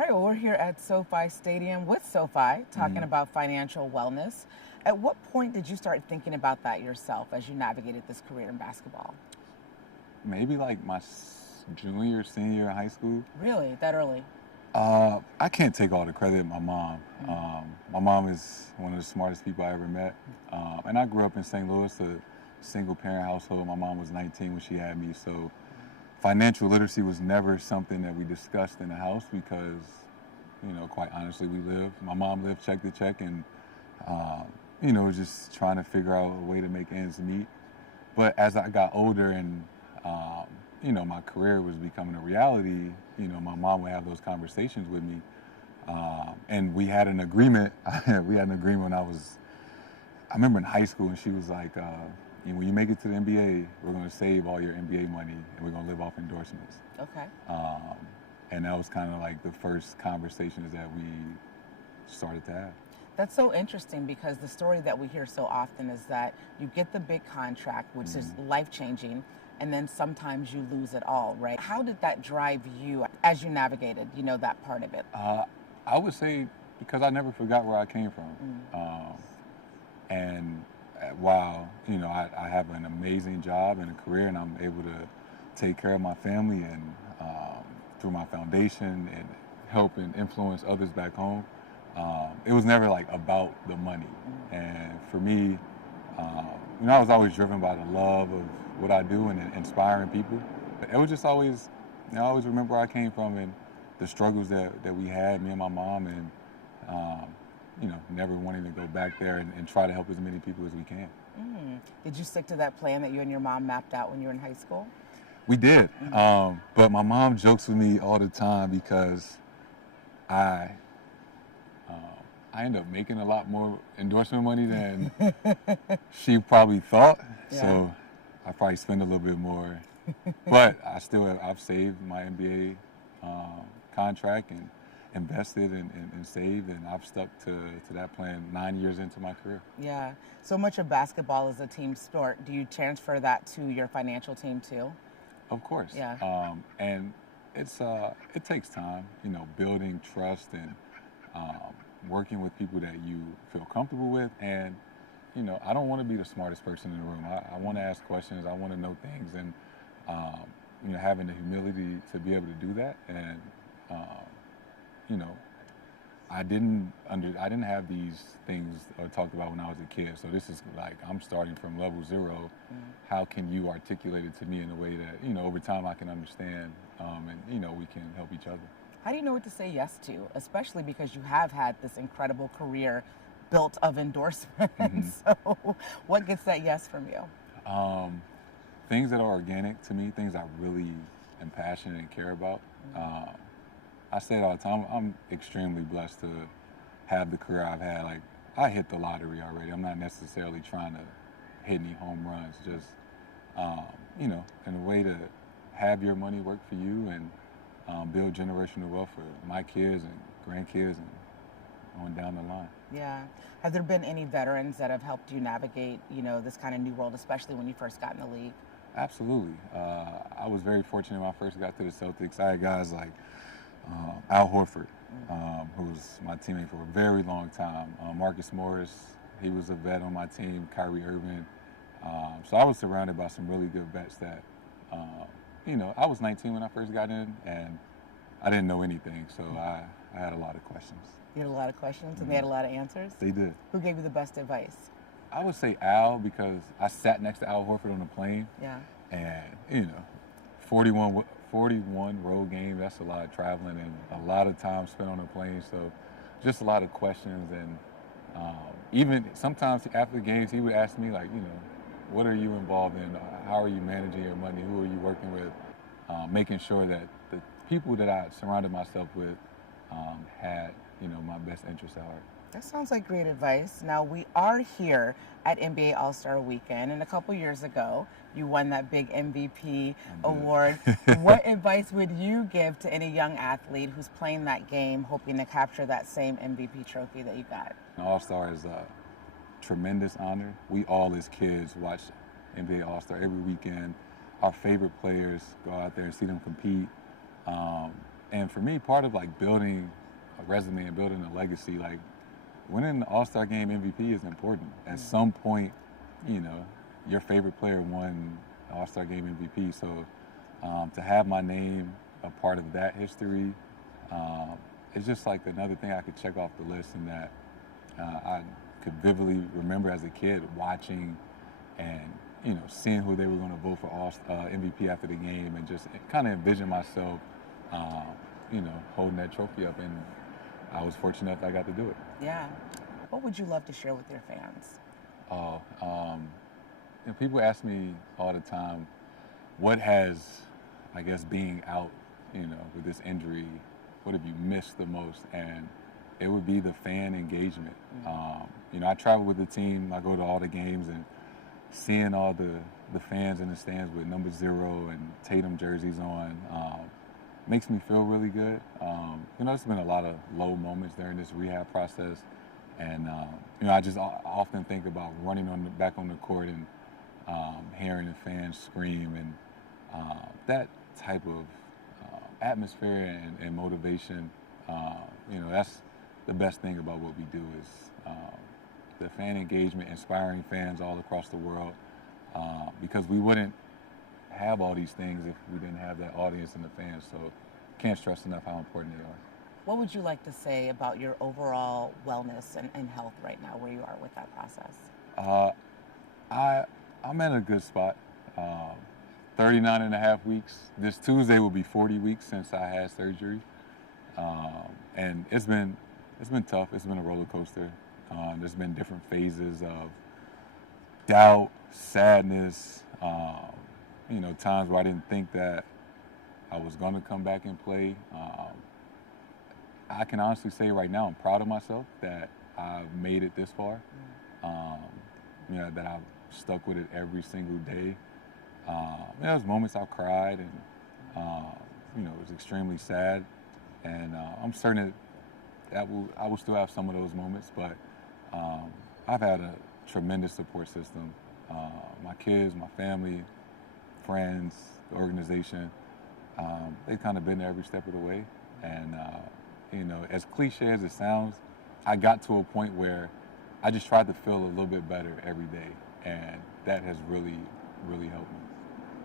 All right, well, we're here at SoFi Stadium with SoFi talking about financial wellness. At what point did you start thinking about that yourself as you navigated this career in basketball? Maybe like my junior, senior in high school. Really? That early? I can't take all the credit. My mom. My mom is one of the smartest people I ever met. And I grew up in St. Louis, a single parent household. My mom was 19 when she had me, so financial literacy was never something that we discussed in the house because, quite honestly, my mom lived check to check and, just trying to figure out a way to make ends meet. But as I got older and, my career was becoming a reality, my mom would have those conversations with me. And we had an agreement. We had an agreement when I remember in high school, and she was like, when you make it to the NBA, we're going to save all your NBA money and we're going to live off endorsements. Okay. And that was kind of like the first conversations that we started to have. That's so interesting because the story that we hear so often is that you get the big contract, which is life-changing, and then sometimes you lose it all, right? How did that drive you as you navigated, that part of it? I would say because I never forgot where I came from. And while, I have an amazing job and a career and I'm able to take care of my family and through my foundation and help and influence others back home, it was never like about the money. And for me, I was always driven by the love of what I do and inspiring people. But it was just always, I always remember where I came from and the struggles that we had, me and my mom, and never wanting to go back there and try to help as many people as we can. Did you stick to that plan that you and your mom mapped out when you were in high school? We did, but my mom jokes with me all the time because I end up making a lot more endorsement money than she probably thought. Yeah. So I probably spend a little bit more, but I've saved my NBA contract and invested and saved, and I've stuck to that plan 9 years into my career. Yeah. So much of basketball is a team sport. Do you transfer that to your financial team too? Of course. Yeah. And it takes time, building trust and working with people that you feel comfortable with. And, I don't want to be the smartest person in the room. I want to ask questions. I want to know things. And, having the humility to be able to do that. And, I didn't have these things talked about when I was a kid. So this is like, I'm starting from level zero. How can you articulate it to me in a way that, over time I can understand and, we can help each other. How do you know what to say yes to, especially because you have had this incredible career built of endorsements? So what gets that yes from you? Things that are organic to me, things I really am passionate and care about. I say it all the time, I'm extremely blessed to have the career I've had. Like, I hit the lottery already. I'm not necessarily trying to hit any home runs, just, in a way to have your money work for you and build generational wealth for my kids and grandkids and on down the line. Yeah. Have there been any veterans that have helped you navigate, this kind of new world, especially when you first got in the league? Absolutely. I was very fortunate when I first got to the Celtics. I had guys like Al Horford, who was my teammate for a very long time. Marcus Morris, he was a vet on my team. Kyrie Irving. So I was surrounded by some really good vets that, I was 19 when I first got in, and I didn't know anything. So I had a lot of questions. You had a lot of questions, and they had a lot of answers? They did. Who gave you the best advice? I would say Al, because I sat next to Al Horford on the plane. Yeah. And, 41 road games, that's a lot of traveling and a lot of time spent on the plane. So just a lot of questions. And even sometimes after the games, he would ask me, like, what are you involved in? How are you managing your money? Who are you working with? Making sure that the people that I surrounded myself with had, my best interests at heart. That sounds like great advice. Now, we are here at NBA All-Star Weekend, and a couple years ago, you won that big MVP award. What advice would you give to any young athlete who's playing that game, hoping to capture that same MVP trophy that you got? All-Star is a tremendous honor. We all as kids watch NBA All-Star every weekend. Our favorite players go out there and see them compete. And for me, part of like building a resume and building a legacy, like winning the All-Star Game MVP is important. At some point, you know, your favorite player won the All-Star Game MVP. So to have my name a part of that history, it's just like another thing I could check off the list, and that I could vividly remember as a kid watching and, you know, seeing who they were going to vote for MVP after the game, and just kind of envision myself, you know, holding that trophy up. And I was fortunate enough that I got to do it. Yeah. What would you love to share with your fans? Oh, you know, people ask me all the time, what has, I guess, being out, you know, with this injury, what have you missed the most? And it would be the fan engagement. You know, I travel with the team. I go to all the games, and seeing all the fans in the stands with number 0 and Tatum jerseys on makes me feel really good. You know, there's been a lot of low moments during this rehab process, and you know, I just often think about running back on the court and hearing the fans scream, and that type of atmosphere and motivation. You know, that's the best thing about what we do, is the fan engagement, inspiring fans all across the world, because we wouldn't have all these things if we didn't have that audience and the fans. So can't stress enough how important they are. What would you like to say about your overall wellness and health right now, where you are with that process? I'm in a good spot. 39 and a half weeks. This Tuesday will be 40 weeks since I had surgery. And it's been tough. It's been a roller coaster. There's been different phases of doubt, sadness, you know, times where I didn't think that I was going to come back and play. I can honestly say right now I'm proud of myself that I've made it this far. You know, that I've stuck with it every single day. There was moments I cried, and you know, it was extremely sad, and I'm certain that I will still have some of those moments, but I've had a tremendous support system. My kids, my family, friends, the organization, they've kind of been there every step of the way. And you know, as cliche as it sounds, I got to a point where I just tried to feel a little bit better every day, and that has really, really helped me.